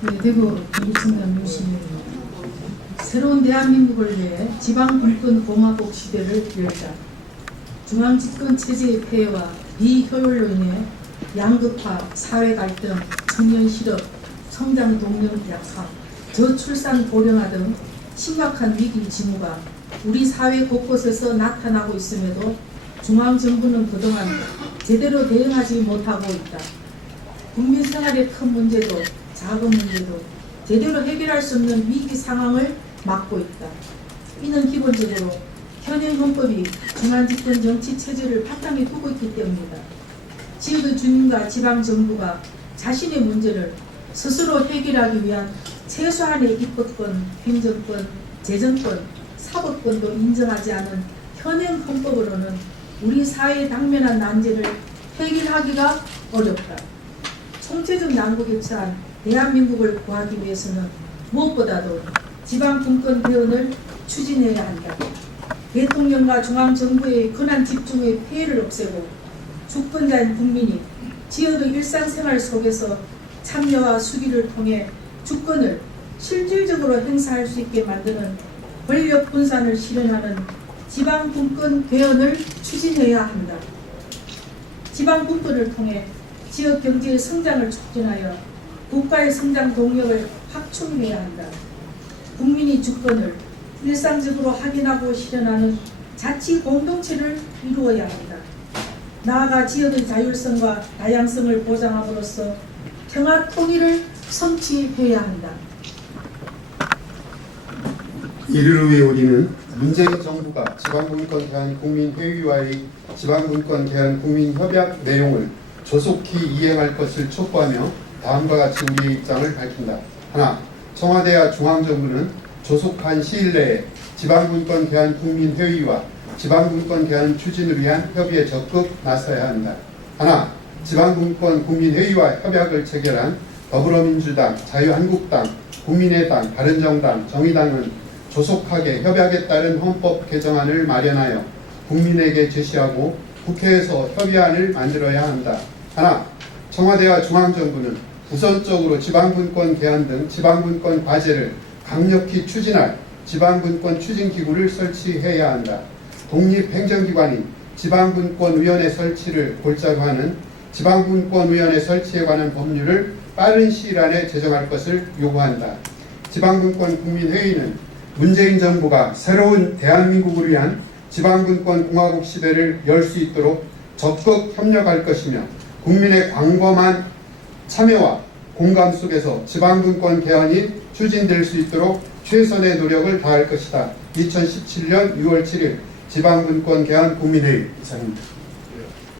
네, 대구 유시민입니다. 새로운 대한민국을 위해 지방분권 공화국 시대를 열자. 중앙집권 체제의 폐해와 비효율로 인해 양극화, 사회 갈등, 청년 실업, 성장 동력 약화, 저출산 고령화 등 심각한 위기 징후가 우리 사회 곳곳에서 나타나고 있음에도 중앙정부는 그동안 제대로 대응하지 못하고 있다. 국민 생활의 큰 문제도 작은 문제도 제대로 해결할 수 없는 위기 상황을 막고 있다. 이는 기본적으로 현행 헌법이 중앙 집권 정치 체제를 바탕에 두고 있기 때문이다. 지역의 주민과 지방 정부가 자신의 문제를 스스로 해결하기 위한 최소한의 입법권, 행정권, 재정권, 사법권도 인정하지 않은 현행 헌법으로는 우리 사회에 당면한 난제를 해결하기가 어렵다. 총체적 난국에 처한 대한민국을 구하기 위해서는 무엇보다도 지방 분권 개헌을 추진해야 한다. 대통령과 중앙정부의 권한 집중의 폐해를 없애고 주권자인 국민이 지역의 일상생활 속에서 참여와 수기를 통해 주권을 실질적으로 행사할 수 있게 만드는 권력 분산을 실현하는 지방 분권 개헌을 추진해야 한다. 지방 분권을 통해 지역 경제의 성장을 촉진하여 국가의 성장 동력을 확충해야 한다. 국민이 주권을 일상적으로 확인하고 실현하는 자치 공동체를 이루어야 한다. 나아가 지역의 자율성과 다양성을 보장함으로써 평화 통일을 성취해야 한다. 이를 위해 우리는 문재인 정부가 지방분권 개헌 국민회의와의 지방분권 개헌 국민협약 내용을 조속히 이행할 것을 촉구하며 다음과 같이 우리의 입장을 밝힌다. 하나, 청와대와 중앙정부는 조속한 시일 내에 지방분권 개헌 국민회의와 지방분권 개헌 추진을 위한 협의에 적극 나서야 한다. 하나, 지방분권 국민회의와 협약을 체결한 더불어민주당, 자유한국당, 국민의당, 바른정당, 정의당은 조속하게 협약에 따른 헌법 개정안을 마련하여 국민에게 제시하고 국회에서 협의안을 만들어야 한다. 하나, 청와대와 중앙정부는 우선적으로 지방분권 개헌 등 지방분권 과제를 강력히 추진할 지방분권 추진기구를 설치해야 한다. 독립행정기관인 지방분권위원회 설치를 골자로 하는 지방분권위원회 설치에 관한 법률을 빠른 시일 안에 제정할 것을 요구한다. 지방분권 국민회의는 문재인 정부가 새로운 대한민국을 위한 지방분권 공화국 시대를 열 수 있도록 적극 협력할 것이며 국민의 광범한 참여와 공감 속에서 지방분권 개헌이 추진될 수 있도록 최선의 노력을 다할 것이다. 2017년 6월 7일 지방분권 개헌 국민회의 이상입니다.